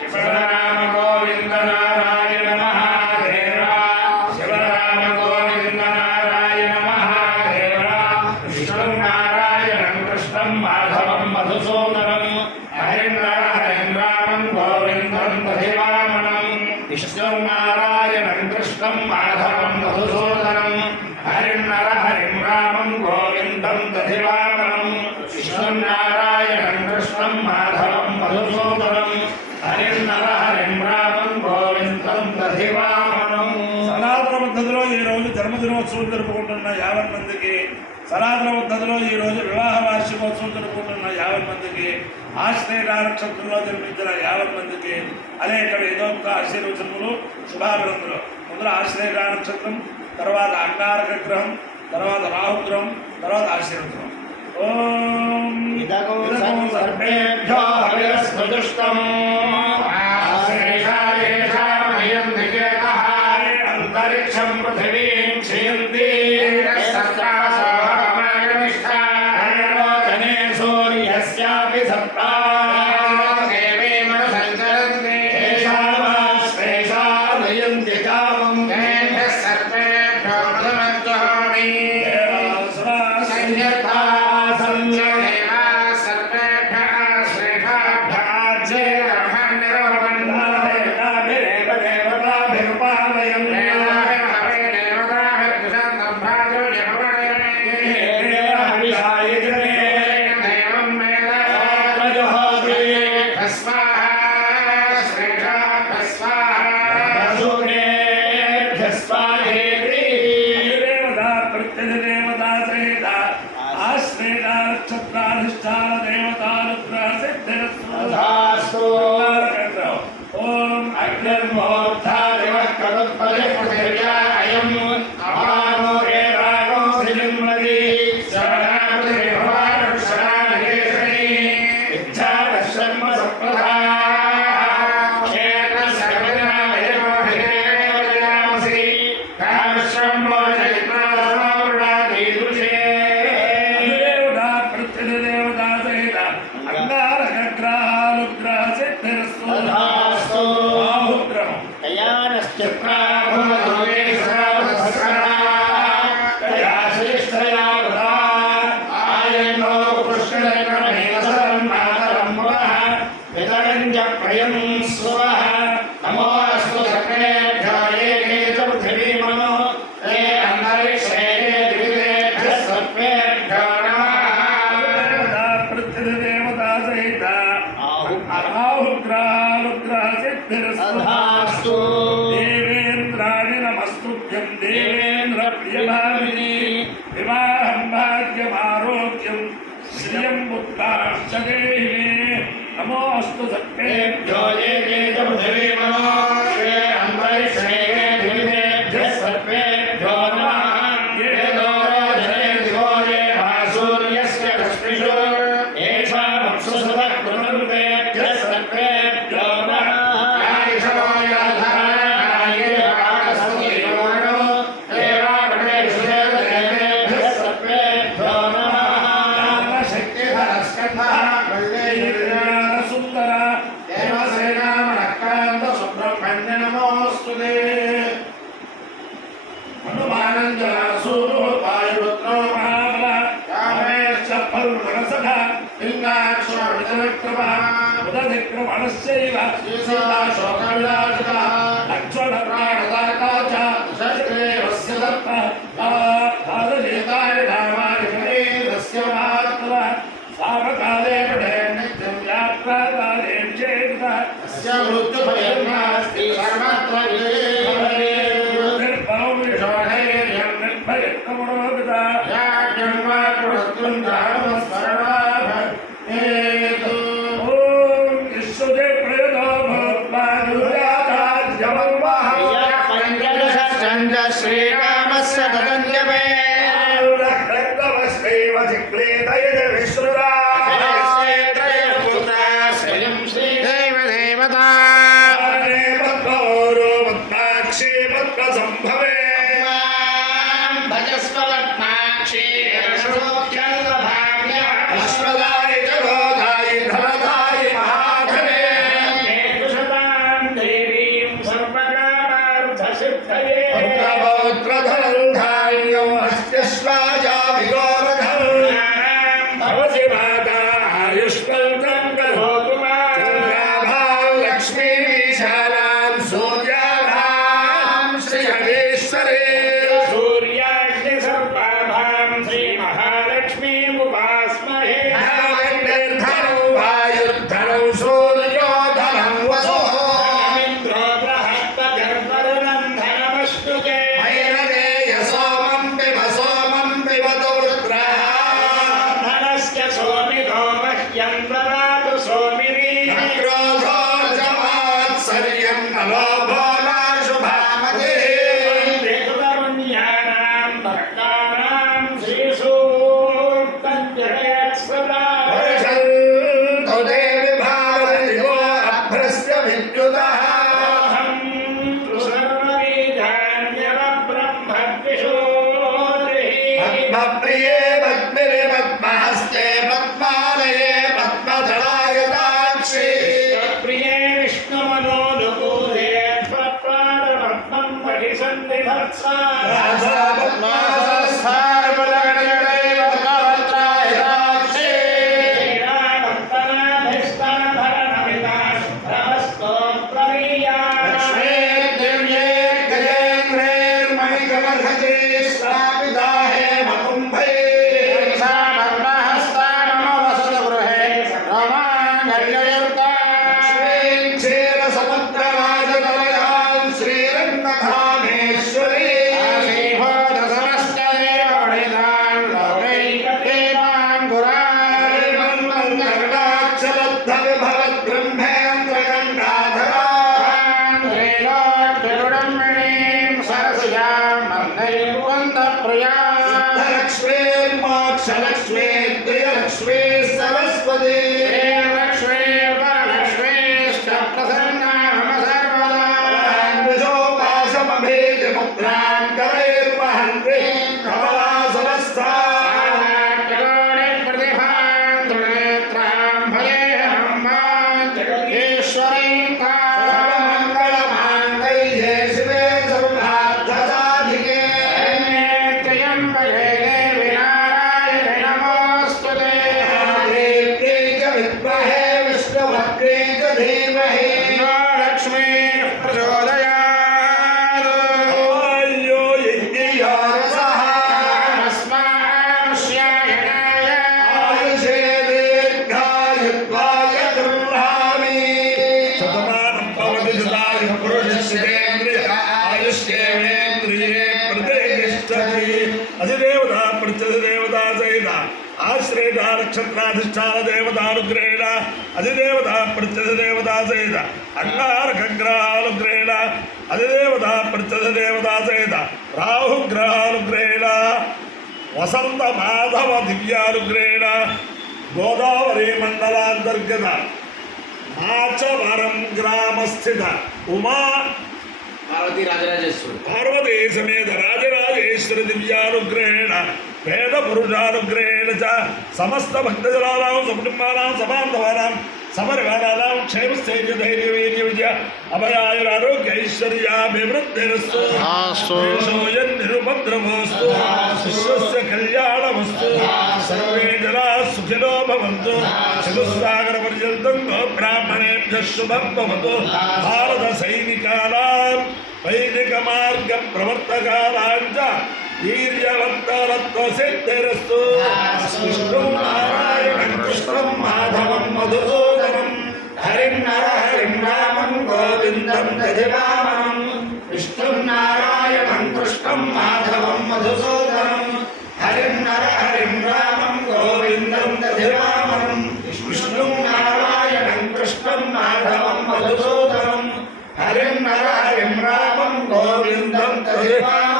శివరామ గోవింద నారాయణ మహాదేవ శివరామ గోవింద నారాయణ మహాదేవ విష్ణుం నారాయణం కృష్ణం మాధవం మధుసూదనం హరిం హరిం రామం గోవిందం దధివామనం విష్ణుం నారాయణం కృష్ణం మాధవం మధుసూదనం హరిం హరిం రామం గోవిందం దధివామనం విష్ణుం నారాయణం కృష్ణం మాధవం మధుసూదనం హరిం రామం గోవిందం దధివామనం. సనాతన పద్ధతిలో ఈ రోజు జన్మదినోత్సవం జరుపుకుంటున్న 50 మందికి, సనాతన పద్ధతిలో ఈ రోజు వివాహ వార్షికోత్సవం జరుపుకుంటున్న 50 మందికి, ఆశ్లేష నక్షత్రంలో జన్మించిన 50 మందికి అనేక వేదోక్త ఆశీర్వచనములు శుభాభినందనలు. ముందర ఆశ్లేష నక్షత్రం, తర్వాత అంగారక గ్రహం, తర్వాత రాహుగ్రహం, తర్వాత ఆశీర్వచనం. ఓం సర్వేభ్యో హవిరస్మృతుష్టం అంతరిక్షం పృథివీం క్షయంతి సహస్రాసోహమాగమిష్టానే సూర్యస్యాపి సప్తా నయంతి కామం సర్వేభ్యో ప్రథమజ్జహామి సంయతా సంయదేవా సర్వేభ్యః శ్రేష్ఠాభ్యాజ్జే రహం నిరవబంధాభిరేవ దేవతాభిరుపాలయం హవే దేవతాభిర్దుషాంతభ్రాజో యమవణయనే హవిషాయజనే దేవం మేధ ప్రజహాతి భస్వాహ శ్రేష్ఠాభ్య స్వాహా సూర్యేభ్య స్వాహేతి దేవతా ప్రత్యధిదేవతా సహిత ఆశ్రేష నక్షత్రాధిష్టాన దేవతానుగ్రహ సిద్ధిరస్తు. ఓం అగ్నిర్మోర్ధాదివః కరుత్పదే పృథివ్యా అయం అపానో ఏరాగో శ్రీమతి శరణాగతిర్భవారుషానికేశరీ విద్యాదశర్మ సప్రదా క్షేత్ర సర్వజనామయో హిరేవజనామసి కామశ్రమో జయత్నాసమృడాదీదుషే దేవతా ప్రత్యధిదేవతా సహిత అంగారకగ్రహానుగ్రహ సిద్ధిరస్తు. బాహుగ్రహం నమోస్తు సర్వేభ్యో ఏకే చ పృథివీమనో ఏ అంతరిక్షే ద్వివేభ్యః సర్వేభ్యో నమః. ప్రత్యధిదేవతా సహిత బాహుగ్రహానుగ్రహ సిద్ధిరస్తు. దేవేంద్రాణి నమస్తుభ్యం దేవేంద్ర ప్రియభామిని వివాహం భాగ్యమారోగ్యం శ్రియం పుత్రాశ్చ దేహి నమోస్తు సర్వేభ్యో ఏకే చ పృథివీమనో ఏ అంతరిక్షే ద్వివేభ్యః సర్వేభ్యో నమః. ఏదో జనే దివో దేవా సూర్యస్య రశ్మిషు ఏషామక్షు సదః కృతంతేభ్యః సర్వేభ్యో నమః. సుందర దేవసేనామణకాంత సుబ్రహ్మణ్య నమోస్తుతే. హనుమానంజన సూరు వాయురుద్రో మహాబల కామేశ్చ ఫల్గుణసఖ లింగాక్షో విజయక్రమ ఉదధిక్రమణశ్చైవ సీతాశోకవిలాసక లక్ష్మణ ప్రాణదాతా చ శశిదేవస్య దత్త పాదలీతాయ రామాయ హరేరస్య మహాత్మ సామకాలే పఠే నిత్యం యాత్రాకాలే చేత అస్య మృత్యుభయం నాస్తి సర్వత్ర నిర్భయం విషోధైర్యం నిర్భయత్వమనోపిత యాజ్ఞం వా కృత్వం ధారమస్మరణాభేతు. ఓం విశ్వదే ప్రయతో భవత్పాదుర్యాతాజ్యమల్వః పంచదశ శ్రీరామస్య తదంజమే రక్తవస్మేవ జిగ్లేతయజ విశ్రురా దేవతా సంభవే భజస్వ పద్మాక్షి అశ్వదాయి జగోదాయి ధనదాయి మహాధనే लोभो न शुभामतिः कृतपुण्यानां भक्तानां श्रीसूक्तञ्जयत् सदा वर्षन्तु ते विभावरिवो अभ्रस्य विद्युतः अहं तु सर्ववेदान्यवब्रह्मद्विषोरिः पद्मप्रिये पद्मिरे पद्महस्ते पद्मालये पद्मधरायताक्षी प्रिये विष्णुमनोनुकूले त्वत्पादपद्मं परिसन्निधत्सा राधा पद्मासनस्थानपदगणगणैव पद्मभद्रायताक्षी लक्ष्मी दिव्ये गजेन्द्रैर्मणिकमर्हजे स्थापिता हेमकुम्भे सा पद्महस्ता मम वसतगृहे रोमाञ्चल्ययुक्ता लक्ष्मीं क्षीरसमुद्रराजतनयां श्रीरङ्गधामेश्वरी श्रीभूतसमस्तदेवगणितान् लोकैकदेवां पुरान् मन्मन्दकटाक्षलब्धविभवद्ब्रह्मेन्द्रगङ्गाधरान् त्रैलोक्यरुडम्बिणीं सरसिजां मन्दयुवन्तप्रियां लक्ष्मीर्मोक्षलक्ष्मी प्रियलक्ष्मी सरस्वती श्रीलक्ष्मी परलक्ष्मीश्च प्रसन्ना मम सर्वदा करैर्वहन्ति कमलासनस्थान् प्रतिभां त्रिनेत्रां भजेऽहं मां जगदीश्वरीं सर्वमङ्गलमाङ्गल्ये शिवे सर्वार्थसाधिके त्र्यम्बके देवी नारायणे नमोऽस्तुते देव्यै च विद्महे विष्णुभद्रै च धीमहि तन्नो लक्ष्मीः प्रचोदयात् अयो यज्ञयारसः अस्माश्यायणाय आयुषे दीर्घायुत्वाय गृह्णामि शतमानं भवति शतायुः पुरुषस्येन्द्रिय आयुष्येवेन्द्रिये प्रतिष्ठति अधिदेवता प्रत्यधिदेवता सहिता आश्रयता नक्षत्राधिष्ठान देवतानुग्रहेण अधिदेवता प्रत्यधिदेवता सहित अंगारकग्रहानुग्रहेण अधिदेवता प्रत्यधिदेवता सहित राहुग्रहानुग्रहेण वसंत माधव दिव्यानुग्रहेण गोदावरी मंडलांतर्गत माचवरम ग्रामस्थित उमा पार्वती राजराजेश्वरी पार्वती समेत राजराजेश्वरी दिव्यानुग्रहेण वेद पुरुषानुग्रहेण च समस्त भक्तजनानां सकुटुम्बानां समान्तवानां समरिवानानां क्षेमस्थैर्य धैर्य वीर्य विजय अभयायुरारोग्य ऐश्वर्याभिवृद्धिरस्तु निरुपद्रवस्तु विश्वस्य कल्याणमस्तु सर्वे जनाः सुखिनो भवन्तु चतुस्सागरपर्यन्तं ब्राह्मणेभ्यः शुभं भवतु भारतसैनिकानां वैदिकमार्गप्रवर्तकानां च वीर्यवन्तरत्वसिद्धिरस्तु विष्णुं नारायणं कृष्णं माधवं मधुसूदनं हरिं नरहरिं रामं गोविन्दं दधिवामनं विष्णुं नारायणं कृष्णं माधवं मधुसूदनं हरिं नरहरिं रामं गोविन्दं दधिवामनं विष्णुं नारायणं कृष्णं माधवं मधुसूदनं हरिं नरहरिं रामं गोविन्दं दधिवामनं